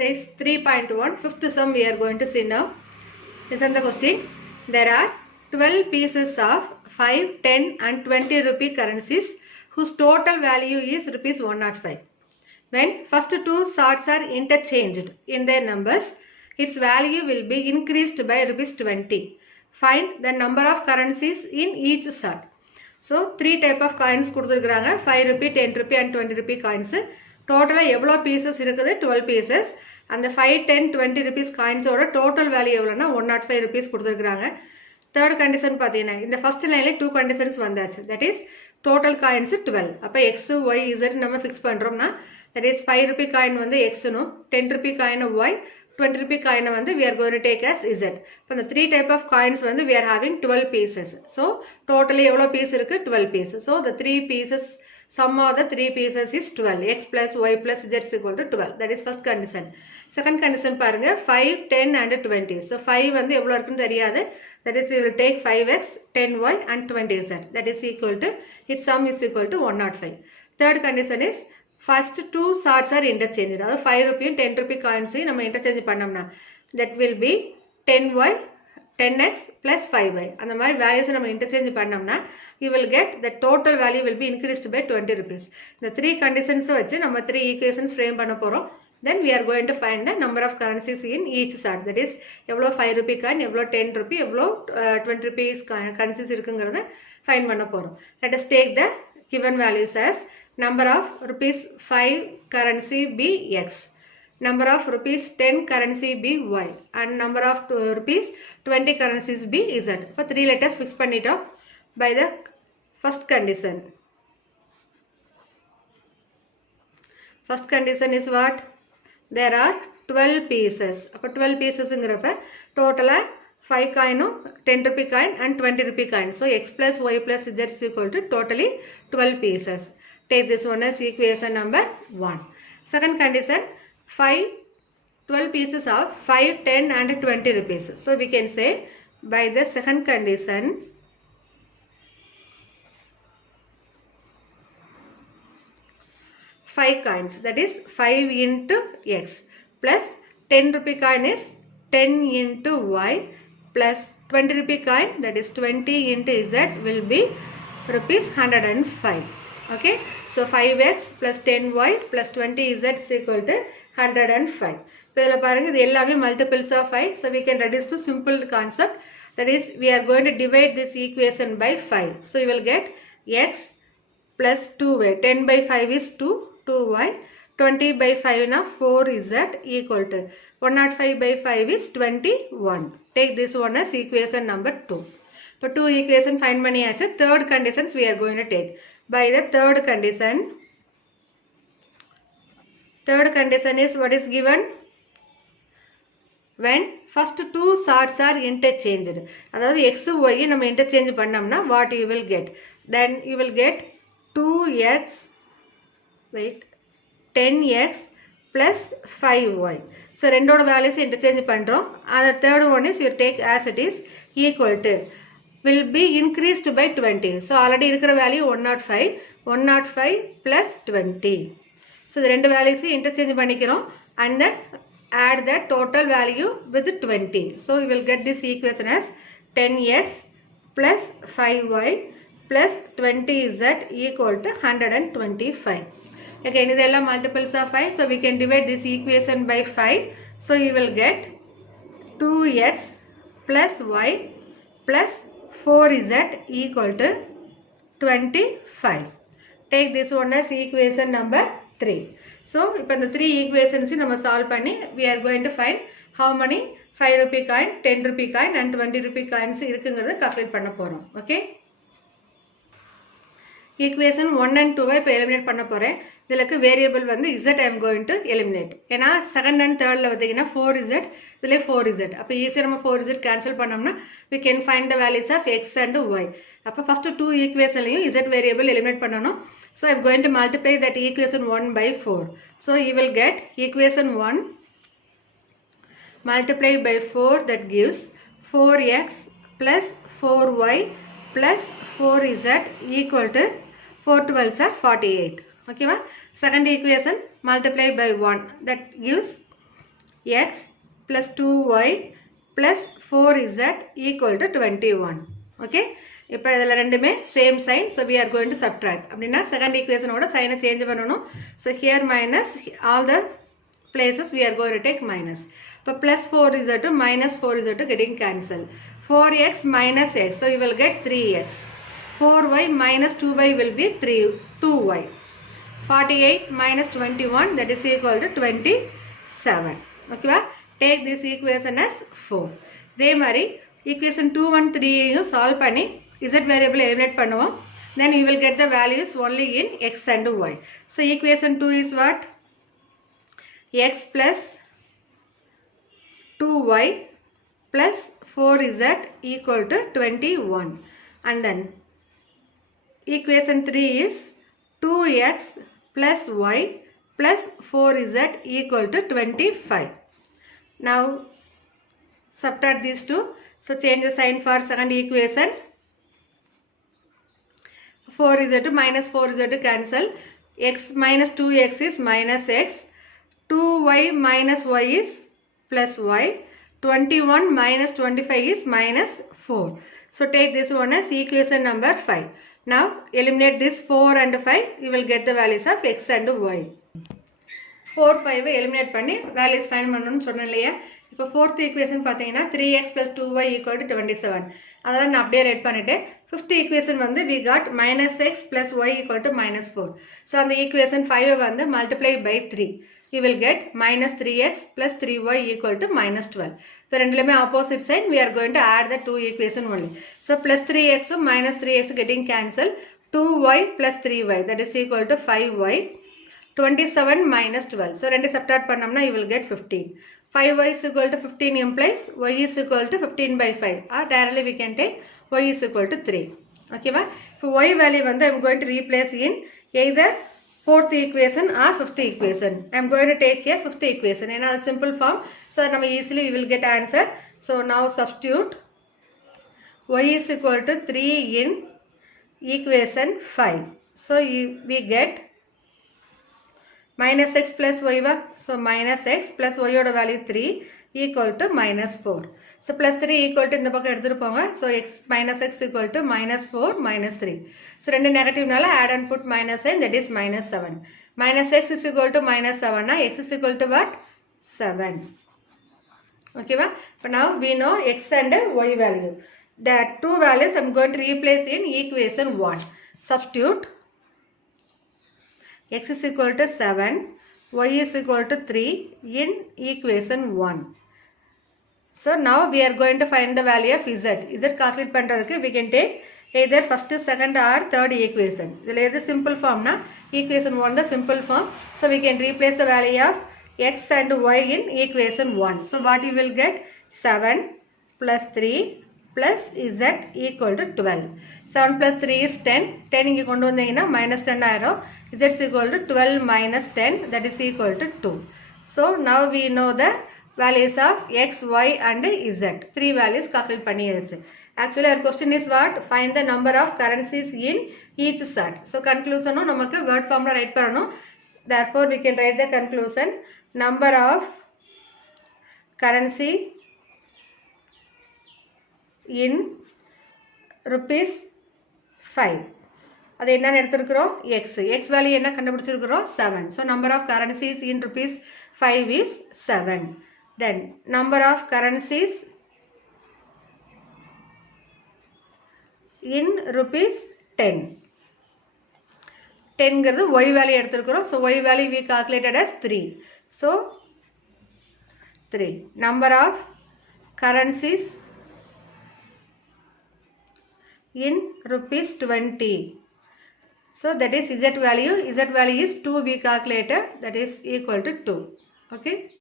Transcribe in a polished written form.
Exercise 3.1 fifth sum we are going to see now. Listen the question. There are 12 pieces of 5, 10 and 20 rupee currencies whose total value is rupees 105. When first two sorts are interchanged in their numbers, its value will be increased by rupees 20. Find the number of currencies in each sort. So, three type of coins கொடுத்திருக்காங்க 5 rupee, 10 rupee and 20 rupee coins. Total எவ்வளோ pieces இருக்குது 12 pieces. அந்த 5, 10, 20 rupees coins ஓட total value எவ்வளோனா 105 rupees கொடுத்திருக்காங்க. Third condition பார்த்தீங்கன்னா இந்த first லைன்ல 2 conditions வந்தாச்சு. That is total coins 12. அப்போ x, y, z நம்ம fix பண்ணுறோம்னா that is 5 rupee coin வந்து x னும் 10 rupee coin y, 20 rupee coin வந்து we are going to take as z. இப்போ இந்த 3 type of coins வந்து we are having 12 pieces. So totally எவ்வளோ piece இருக்கு 12 pieces. So the 3 pieces sum of the 3 pieces is 12. X plus y plus z is equal to 12. That is first condition. Second condition பாருங்க 5, 10 and 20. So 5 வந்து எவ்வளோ இருக்குன்னு தெரியாது. That is we will take 5x, 10y and 20z. That is equal to its sum is equal to 105. Third condition is first two sorts are interchanged. அதாவது 5 rupee and 10 rupee coins நம்ம interchange பண்ணோம்னா that will be 10y, 10x plus 5y. அந்த மாதிரி values நம்ம interchange பண்ணோம்னா you will get the total value will be increased by 20 rupees. இந்த 3 conditions வச்சு நம்ம 3 equations frame பண்ண போறோம். Then we are going to find the number of currencies in each sort. That is எவ்வளோ 5 rupee coin, எவ்வளோ 10 rupee, எவ்வளோ 20 rupees currencies இருக்குங்கிறத find பண்ண போறோம். Let us take the given values as number of rupees 5 currency be x, number of rupees 10 currency be y and number of rupees 20 currencies be z. For 3 letters fix பண்ணிட்டோம் by the first condition. First condition is what? There are 12 pieces. அப்போ 12 piecesங்கிறப்ப டோட்டலாக 5 coinum, 10 rupee coin and 20 rupee coin. So x plus y plus z is equal to totally 12 pieces. Take this one as equation number 1. Second condition 12 pieces of 5, 10 and 20 rupees. So we can say by the second condition 5 coins, that is 5 into x plus 10 rupee coin is 10 into y plus 20 rupee coin, that is 20 into z will be rupees 105. Okay, so 5x plus 10y plus 20z is equal to 105. இப்போ இதில் பாருங்க இது எல்லாமே multiples of 5. So we can reduce to simple concept, that is we are going to divide this equation by 5. So you will get x plus 2y, 10 by 5 is 2, 2y, 20 by 5 na 4z equal to 105 by 5 is 21. Take this one as equation number 2. For 2 equation find பண்ணியாச்சு. Third conditions we are going to take. By the third condition is what is given? When first two sorts are interchanged. அதாவது x, y நம்ம interchange பண்ணோம்னா what you will get? Then you will get 2x, wait, 10x plus 5y. So ரெண்டோட values interchange பண்ணுறோம். And the third one is you take as it is equal to will be increased by 20. So already இருக்கிற value 105 plus 20. So the ரெண்டு values interchange பண்ணிக்கிறோம் and then add the total value with 20. So you will get this equation as 10x plus 5y plus 20z equal to 125. Again, this is multiples of 5. So we can divide this equation by 5. So you will get 2x plus y plus 4z equal to 25. Take this one as equation number 3. So இப்போ இந்த 3 equations நம்ம solve பண்ணி we are going to find how many 5 rupee coin, 10 rupee coin and 20 rupee coins இருக்குங்கிறத calculate பண்ண போறோம். Okay? Equation 1 and 2 இப்போ eliminate பண்ண போறேன். இதுலக்கு variable வந்து z I am going to eliminate. ஏன்னா second and thirdல வந்தீங்கன்னா 4z, இதுல 4z. அப்போ ஈஸியா நம்ம 4z cancel பண்ணோம்னா we can find the values of x and y. அப்போ first two equationலையும் z variable eliminate பண்ணணும். So I am going to multiply that equation 1 by 4. So you will get equation 1 multiply by 4, that gives 4x plus 4y plus 4z equal to 4 12s are 48. Okay, second equation multiply by 1, that gives x plus 2y plus 4z equal to 21. Okay. இப்போ இதில் ரெண்டுமே same sign. So we are going to subtract. அப்படின்னா second ஈக்குவேஷனோட சைனை change பண்ணணும். So here minus all the places we are going to take minus. இப்போ plus 4z to minus 4z to getting cancel. 4x minus x. So you will get 3x. 4y minus 2y will be 2y. 48 minus 21, that is equal to 27. Okay, take this equation as 4. இதே மாதிரி equation 2 1 3 யும் solve பண்ணி z variable eliminate பண்ணுவோம். Then you will get the values only in x and y. So equation 2 is what? X plus 2y plus 4z equal to 21. And then equation 3 is 2x plus y plus 4z equal to 25. Now subtract these two. So change the sign for second equation. 4z to minus 4z to cancel. X minus 2x is minus x. 2y minus y is plus y. 21 minus 25 is minus 4. So take this one as equation number 5. Now eliminate this 4 and 5. You will get the values of x and y. 4 5 eliminate பண்ணி values find பண்ணனும்னு சொன்னேன் இல்லையா. இப்போ fourth equation பார்த்தீங்கன்னா 3x plus 2y equal to 27. அதெல்லாம் நான் அப்படியே right பண்ணிட்டேன். fifth equation வந்து we got minus x plus y equal to minus 4. So அந்த equation 5 வந்து multiply by 3. You will get minus 3x plus 3y equal to minus 12. So ரெண்டுலமே opposite sign, we are going to add the two equation only. So plus 3x minus 3x getting cancelled. 2y plus 3y, that is equal to 5y. 27 minus 12. So ரெண்டு subtract பண்ணோம்னா you will get 15. 5y is equal to 15 implies y is equal to 15 by 5. Or directly we can take y is equal to 3. Okay va? For y value வந்து I am going to replace in either fourth equation or fifth equation. I am going to take here fifth equation in a simple form. So that easily we will get answer. So now substitute y is equal to 3 in equation 5. So we get minus x plus y va. So minus x plus y oda value 3 equal to minus 4. So plus 3 equal to இந்த பக்கம் எடுத்துட்டு போங்க. So x minus x equal to minus 4 minus 3. So ரெண்டு negative நால add and put minus sign, that is minus 7. Minus x is equal to minus 7 na x is equal to what? 7. Okay va? But now we know x and y value. The two values I am going to replace in equation 1. Substitute x is equal to 7, y is equal to 3 in equation 1. So now we are going to find the value of z. Z calculate பண்றதுக்கு we can take either first, second or third equation. இதில் எது simple form na equation 1 the simple form. So we can replace the value of x and y in equation 1. So what you will get? 7 plus 3 plus z equal to 12. 7 plus 3 is 10. 10 இங்கே கொண்டு வந்தீங்கன்னா minus 10 ஆயிரும். Z is equal to 12 minus 10, that is equal to 2. So now we know the values of x, y and z. Three values calculate பண்ணியாச்சு. Actually our question is what? Find the number of currencies in each set. So conclusion நமக்கு word form ல write பண்ணணும். Therefore we can write the conclusion. Number of currency in rupees 5. அது என்ன எடுத்துக்கிறோம்? x. x value என்ன கண்டுபிடிச்சிருக்கிறோம்? 7. So number of currencies in rupees 5 is 7. Then number of currencies in rupees 10. 10 ங்கிறது y value எடுத்துக்கிறோம். So y value we calculated as 3. So 3. Number of currencies in rupees 20. So that is z value is 2 we calculated, that is equal to 2. Okay.